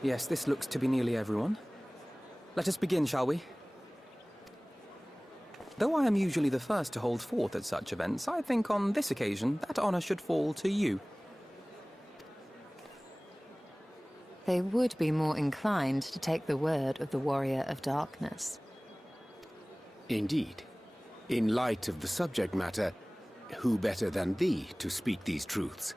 Yes, this looks to be nearly everyone. Let us begin, shall we? Though I am usually the first to hold forth at such events, I think on this occasion that honor should fall to you. They would be more inclined to take the word of the Warrior of Darkness. Indeed. In light of the subject matter, who better than thee to speak these truths?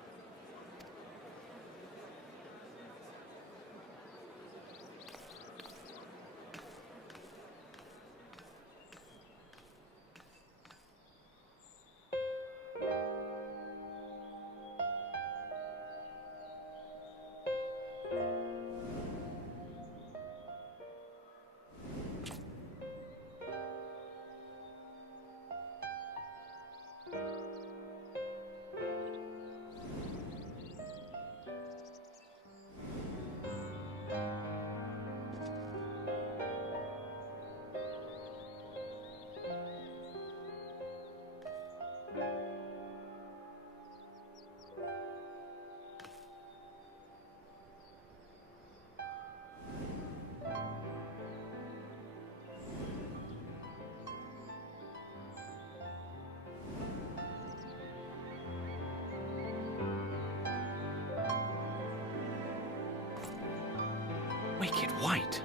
Wicked White?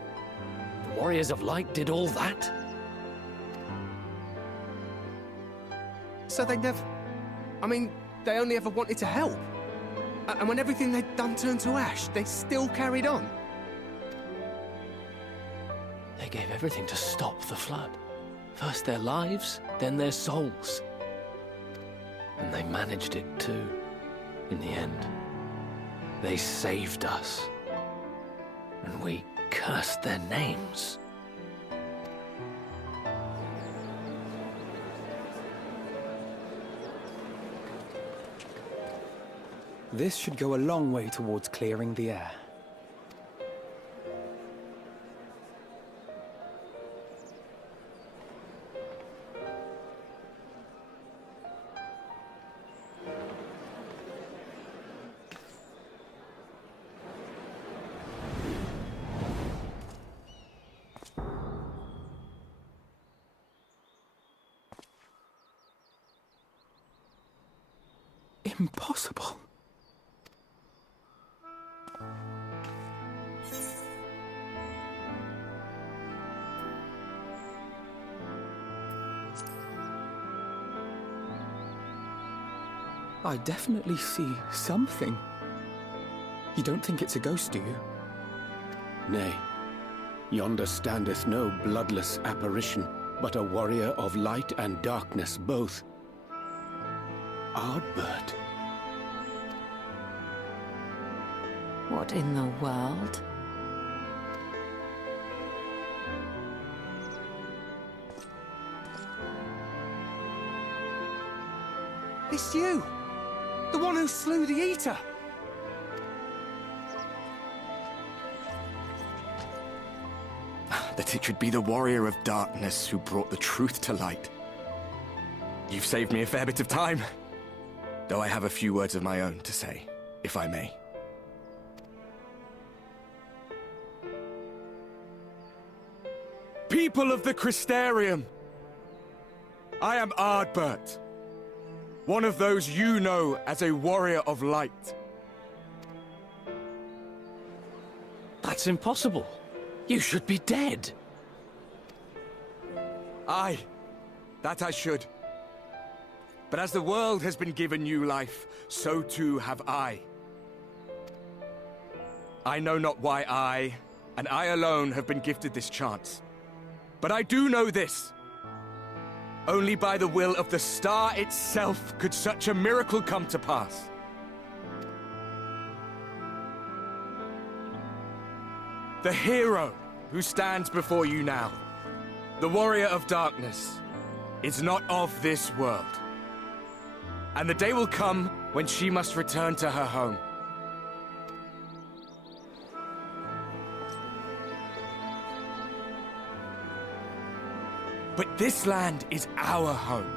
The Warriors of Light did all that? So they never... I mean, they only ever wanted to help. And when everything they'd done turned to ash, they still carried on. They gave everything to stop the flood. First their lives, then their souls. And they managed it too, in the end. They saved us. And we cursed their names. This should go a long way towards clearing the air. Impossible. I definitely see something. You don't think it's a ghost, do you? Nay, yonder standeth no bloodless apparition, but a warrior of light and darkness both. Ardbert. What in the world? It's you! The one who slew the Eater! That it should be the Warrior of Darkness who brought the truth to light. You've saved me a fair bit of time. Though I have a few words of my own to say, if I may. People of the Crystarium! I am Ardbert, one of those you know as a warrior of light. That's impossible. You should be dead. Aye, that I should. But as the world has been given new life, so too have I. I know not why I, and I alone, have been gifted this chance. But I do know this. Only by the will of the star itself could such a miracle come to pass. The hero who stands before you now, the Warrior of Darkness, is not of this world. And the day will come when she must return to her home. But this land is our home.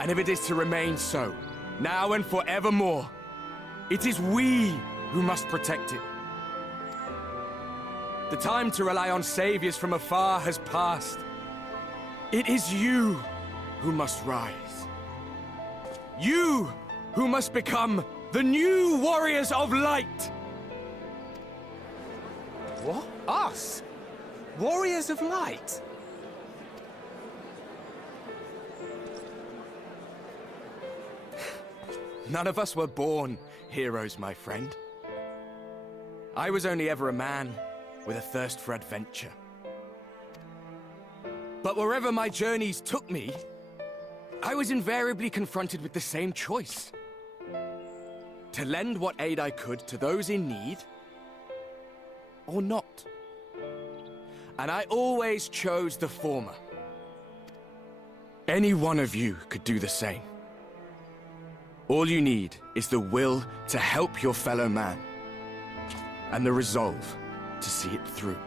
And if it is to remain so, now and forevermore, it is we who must protect it. The time to rely on saviors from afar has passed. It is you who must rise. You who must become the new warriors of light! What? Us? Warriors of light? None of us were born heroes, my friend. I was only ever a man with a thirst for adventure. But wherever my journeys took me, I was invariably confronted with the same choice. To lend what aid I could to those in need, or not. And I always chose the former. Any one of you could do the same. All you need is the will to help your fellow man, and the resolve to see it through.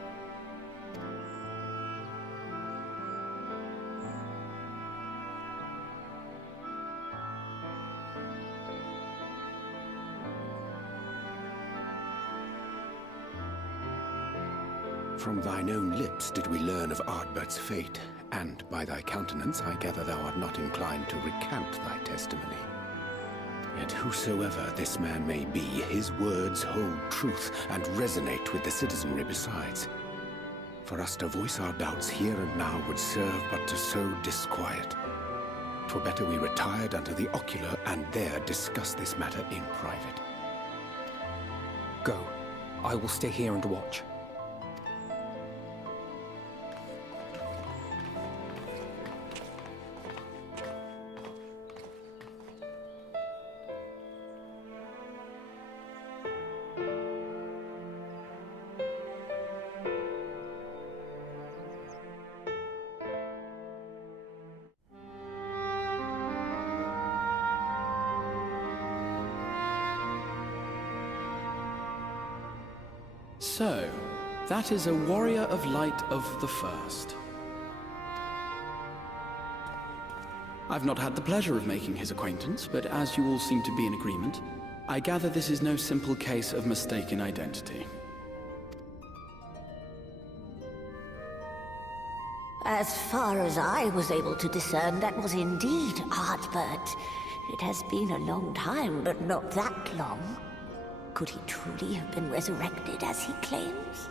From thine own lips did we learn of Ardbert's fate, and by thy countenance I gather thou art not inclined to recount thy testimony. Yet whosoever this man may be, his words hold truth and resonate with the citizenry besides. For us to voice our doubts here and now would serve but to sow disquiet. 'Twere better we retired unto the ocular and there discuss this matter in private. Go. I will stay here and watch. So, that is a warrior of light of the first. I've not had the pleasure of making his acquaintance, but as you all seem to be in agreement, I gather this is no simple case of mistaken identity. As far as I was able to discern, that was indeed Ardbert. It has been a long time, but not that long. Could he truly have been resurrected as he claims?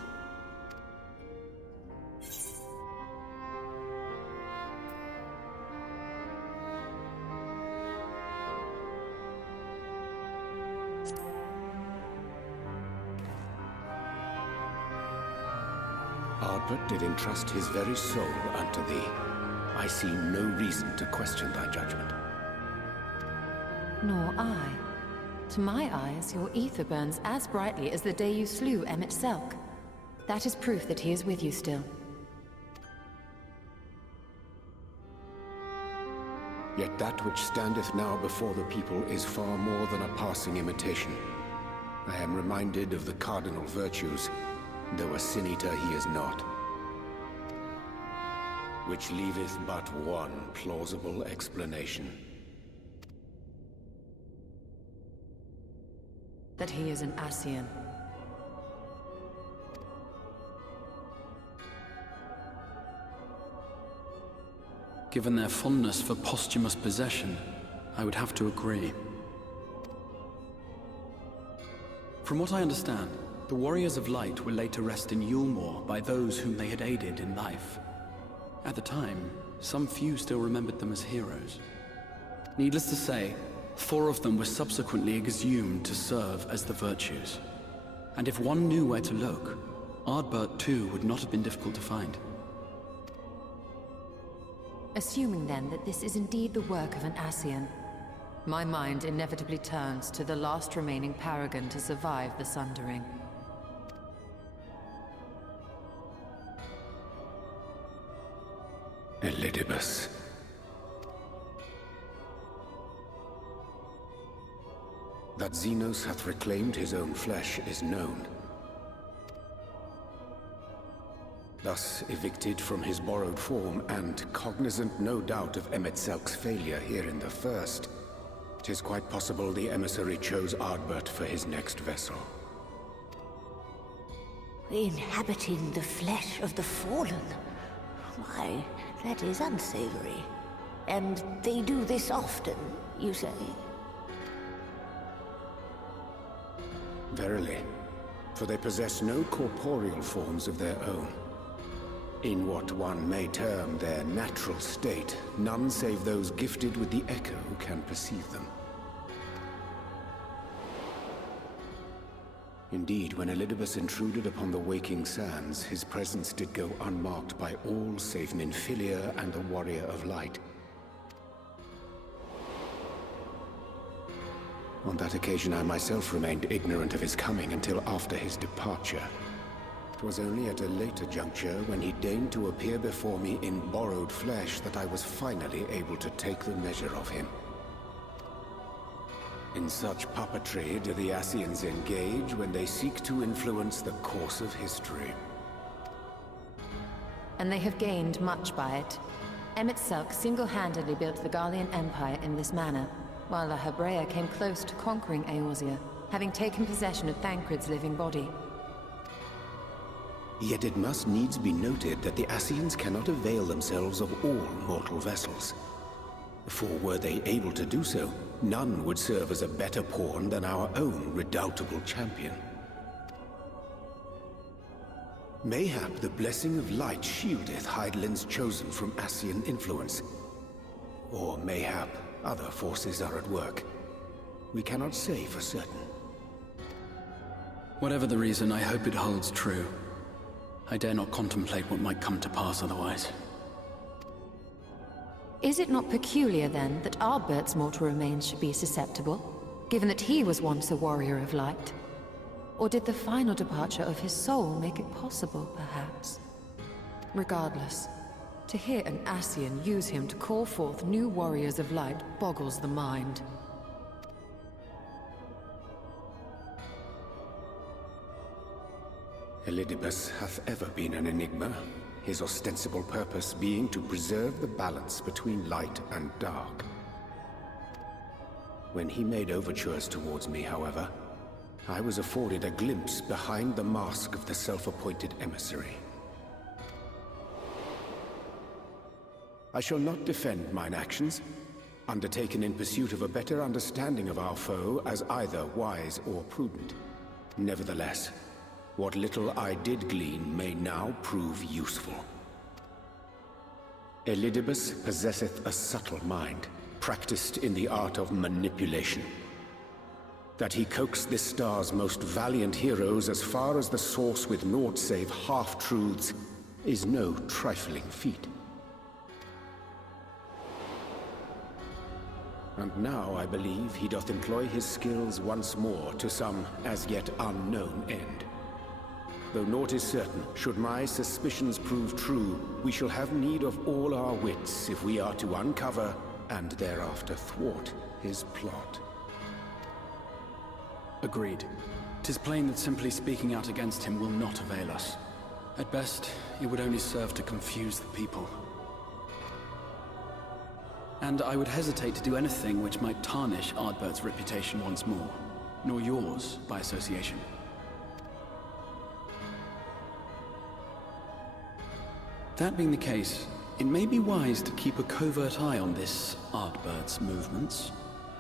Ardbert did entrust his very soul unto thee. I see no reason to question thy judgment. Nor I. To my eyes, your ether burns as brightly as the day you slew Emmett Selk. That is proof that he is with you still. Yet that which standeth now before the people is far more than a passing imitation. I am reminded of the cardinal virtues, though a sin-eater he is not. Which leaveth but one plausible explanation. That he is an Ascian. Given their fondness for posthumous possession, I would have to agree. From what I understand, the Warriors of Light were laid to rest in Yulmore by those whom they had aided in life. At the time, some few still remembered them as heroes. Needless to say, 4 of them were subsequently exhumed to serve as the virtues. And if one knew where to look, Ardbert too would not have been difficult to find. Assuming then that this is indeed the work of an Ascian, my mind inevitably turns to the last remaining paragon to survive the Sundering. Elidibus. That Xenos hath reclaimed his own flesh is known. Thus evicted from his borrowed form, and cognizant no doubt of Emmett Selk's failure here in the first, 'tis quite possible the emissary chose Ardbert for his next vessel. Inhabiting the flesh of the fallen. Why, that is unsavory. And they do this often, you say? Verily, for they possess no corporeal forms of their own. In what one may term their natural state, none save those gifted with the echo can perceive them. Indeed, when Elidibus intruded upon the waking sands, his presence did go unmarked by all save Nymphilia and the Warrior of Light. On that occasion, I myself remained ignorant of his coming until after his departure. It was only at a later juncture, when he deigned to appear before me in borrowed flesh, that I was finally able to take the measure of him. In such puppetry do the Ascians engage when they seek to influence the course of history. And they have gained much by it. Emmett Selk single-handedly built the Garlean Empire in this manner, while the Hebrea came close to conquering Eorzea, having taken possession of Thancred's living body. Yet it must needs be noted that the Ascians cannot avail themselves of all mortal vessels. For were they able to do so, none would serve as a better pawn than our own redoubtable champion. Mayhap the blessing of light shieldeth Hydaelyn's chosen from Ascian influence. Or mayhap other forces are at work. We cannot say for certain. Whatever the reason, I hope it holds true. I dare not contemplate what might come to pass otherwise. Is it not peculiar, then, that Ardbert's mortal remains should be susceptible, given that he was once a warrior of light? Or did the final departure of his soul make it possible, perhaps? Regardless, to hear an Ascian use him to call forth new warriors of light boggles the mind. Elidibus hath ever been an enigma, his ostensible purpose being to preserve the balance between light and dark. When he made overtures towards me, however, I was afforded a glimpse behind the mask of the self-appointed emissary. I shall not defend mine actions, undertaken in pursuit of a better understanding of our foe as either wise or prudent. Nevertheless, what little I did glean may now prove useful. Elidibus possesseth a subtle mind, practiced in the art of manipulation. That he coaxed this star's most valiant heroes as far as the source with naught save half-truths is no trifling feat. And now I believe he doth employ his skills once more to some as yet unknown end. Though naught is certain, should my suspicions prove true, we shall have need of all our wits if we are to uncover and thereafter thwart his plot. Agreed. 'Tis plain that simply speaking out against him will not avail us. At best, it would only serve to confuse the people. And I would hesitate to do anything which might tarnish Ardbert's reputation once more, nor yours by association. That being the case, it may be wise to keep a covert eye on this Ardbert's movements,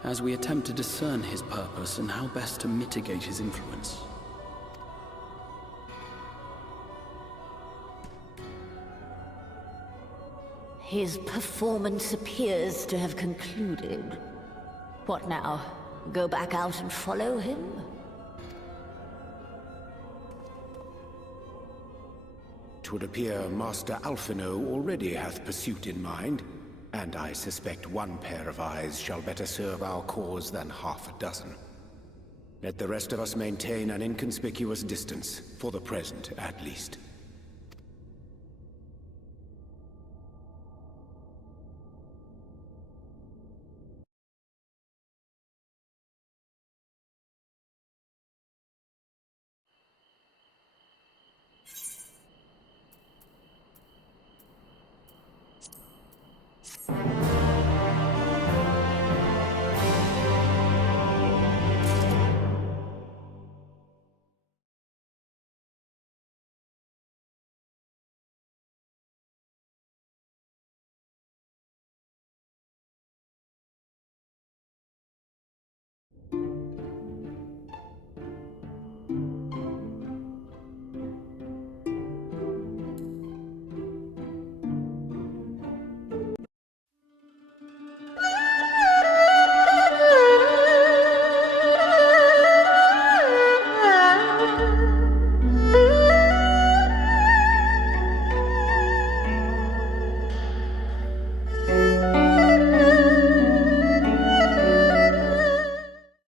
as we attempt to discern his purpose and how best to mitigate his influence. His performance appears to have concluded. What now? Go back out and follow him? It would appear Master Alphino already hath pursuit in mind, and I suspect one pair of eyes shall better serve our cause than half a dozen. Let the rest of us maintain an inconspicuous distance, for the present at least.